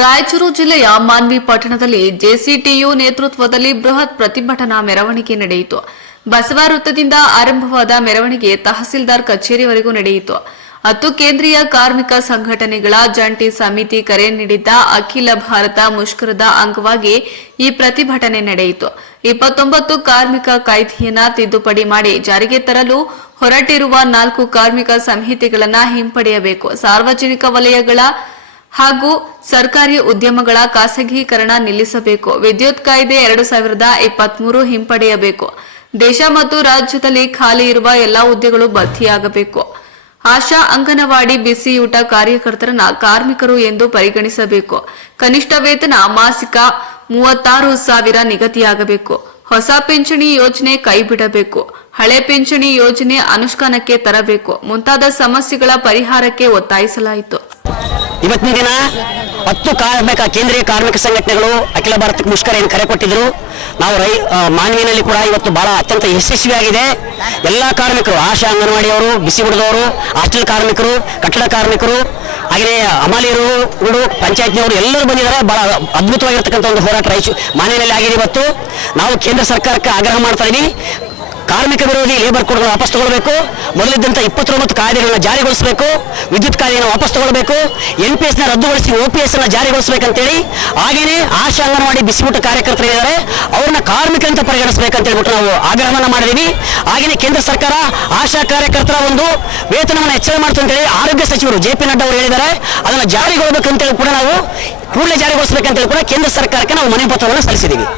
ರಾಯಚೂರು ಜಿಲ್ಲೆಯ ಮಾನ್ವಿ ಪಟ್ಟಣದಲ್ಲಿ ಜೆಸಿಟಿಯು ನೇತೃತ್ವದಲ್ಲಿ ಬೃಹತ್ ಪ್ರತಿಭಟನಾ ಮೆರವಣಿಗೆ ನಡೆಯಿತು. ಬಸವ ವೃತ್ತದಿಂದ ಆರಂಭವಾದ ಮೆರವಣಿಗೆ ತಹಸೀಲ್ದಾರ್ ಕಚೇರಿವರೆಗೂ ನಡೆಯಿತು. 10 ಕೇಂದ್ರೀಯ ಕಾರ್ಮಿಕ ಸಂಘಟನೆಗಳ ಜಂಟಿ ಸಮಿತಿ ಕರೆ ನೀಡಿದ್ದ ಅಖಿಲ ಭಾರತ ಮುಷ್ಕರದ ಅಂಗವಾಗಿ ಈ ಪ್ರತಿಭಟನೆ ನಡೆಯಿತು. 29 ಕಾರ್ಮಿಕ ಕಾಯ್ದೆಯನ್ನ ತಿದ್ದುಪಡಿ ಮಾಡಿ ಜಾರಿಗೆ ತರಲು ಹೊರಟಿರುವ 4 ಕಾರ್ಮಿಕ ಸಂಹಿತೆಗಳನ್ನು ಹಿಂಪಡೆಯಬೇಕು. ಸಾರ್ವಜನಿಕ ವಲಯಗಳ ಹಾಗೂ ಸರ್ಕಾರಿ ಉದ್ಯಮಗಳ ಖಾಸಗೀಕರಣ ನಿಲ್ಲಿಸಬೇಕು. ವಿದ್ಯುತ್ ಕಾಯ್ದೆ 2023 ಹಿಂಪಡೆಯಬೇಕು. ದೇಶ ಮತ್ತು ರಾಜ್ಯದಲ್ಲಿ ಖಾಲಿ ಇರುವ ಎಲ್ಲಾ ಹುದ್ದೆಗಳು ಭರ್ತಿಯಾಗಬೇಕು. ಆಶಾ, ಅಂಗನವಾಡಿ, ಬಿಸಿಯೂಟ ಕಾರ್ಯಕರ್ತರನ್ನ ಕಾರ್ಮಿಕರು ಎಂದು ಪರಿಗಣಿಸಬೇಕು. ಕನಿಷ್ಠ ವೇತನ ಮಾಸಿಕ 36,000 ನಿಗದಿಯಾಗಬೇಕು. ಹೊಸ ಪಿಂಚಣಿ ಯೋಜನೆ ಕೈಬಿಡಬೇಕು. ಹಳೆ ಪಿಂಚಣಿ ಯೋಜನೆ ಅನುಷ್ಠಾನಕ್ಕೆ ತರಬೇಕು. ಮುಂತಾದ ಸಮಸ್ಯೆಗಳ ಪರಿಹಾರಕ್ಕೆ ಒತ್ತಾಯಿಸಲಾಯಿತು. ಇವತ್ತಿನ ದಿನ 10 ಕೇಂದ್ರೀಯ ಕಾರ್ಮಿಕ ಸಂಘಟನೆಗಳು ಅಖಿಲ ಭಾರತ ಮುಷ್ಕರ ಏನು ಕರೆ ಕೊಟ್ಟಿದ್ರು. ನಾವು ಮಾನ್ವಿನಲ್ಲಿ ಕೂಡ ಇವತ್ತು ಬಹಳ ಅತ್ಯಂತ ಯಶಸ್ವಿಯಾಗಿದೆ. ಎಲ್ಲ ಕಾರ್ಮಿಕರು, ಆಶಾ, ಅಂಗನವಾಡಿಯವರು, ಬಿಸಿ ಬಿಡದವರು, ಹಾಸ್ಟೆಲ್ ಕಾರ್ಮಿಕರು, ಕಟ್ಟಡ ಕಾರ್ಮಿಕರು, ಹಾಗೆಯೇ ಅಮಾಲಿಯರು, ಪಂಚಾಯತ್ನವರು ಎಲ್ಲರೂ ಬಂದಿದ್ದಾರೆ. ಬಹಳ ಅದ್ಭುತವಾಗಿರ್ತಕ್ಕಂಥ ಒಂದು ಹೋರಾಟ ಮಾನ್ವಿನಲ್ಲಿ ಆಗಿದೆ. ಇವತ್ತು ನಾವು ಕೇಂದ್ರ ಸರ್ಕಾರಕ್ಕೆ ಆಗ್ರಹ ಮಾಡ್ತಾ ಇದ್ದೀವಿ. ಕಾರ್ಮಿಕ ವಿರೋಧಿ ಲೇಬರ್ ಕೋಡ್ಗಳನ್ನು ವಾಪಸ್ ತಗೊಳ್ಬೇಕು. ಮೊದಲಿದ್ದಂಥ 29 ಕಾಯ್ದೆಗಳನ್ನು ಜಾರಿಗೊಳಿಸಬೇಕು. ವಿದ್ಯುತ್ ಕಾಯ್ದೆಯನ್ನು ವಾಪಸ್ ತಗೊಳ್ಬೇಕು. NPS ರದ್ದುಗೊಳಿಸಿ OPS ಜಾರಿಗೊಳಿಸಬೇಕಂತೇಳಿ, ಹಾಗೆಯೇ ಆಶಾ, ಅಂಗನವಾಡಿ, ಬಿಸಿಯೂಟ ಕಾರ್ಯಕರ್ತರಿದ್ದಾರೆ, ಅವ್ರನ್ನ ಕಾರ್ಮಿಕ ಅಂತ ಪರಿಗಣಿಸಬೇಕಂತ ಹೇಳ್ಬಿಟ್ಟು ನಾವು ಆಗ್ರಹವನ್ನು ಮಾಡಿದ್ದೀವಿ. ಹಾಗೆಯೇ ಕೇಂದ್ರ ಸರ್ಕಾರ ಆಶಾ ಕಾರ್ಯಕರ್ತರ ಒಂದು ವೇತನವನ್ನು ಹೆಚ್ಚಳ ಮಾಡ್ತು ಅಂತೇಳಿ ಆರೋಗ್ಯ ಸಚಿವರು JP ನಡ್ಡಾ ಅವರು ಹೇಳಿದ್ದಾರೆ. ಅದನ್ನು ಜಾರಿಗೊಳ್ಳಬೇಕಂತೇಳಿ ಕೂಡ ನಾವು ಕೂಡಲೇ ಜಾರಿಗೊಳಿಸಬೇಕಂತೇಳಿ ಕೂಡ ಕೇಂದ್ರ ಸರ್ಕಾರಕ್ಕೆ ನಾವು ಮನವಿ ಪತ್ರವನ್ನು ಸಲ್ಲಿಸಿದ್ದೀವಿ.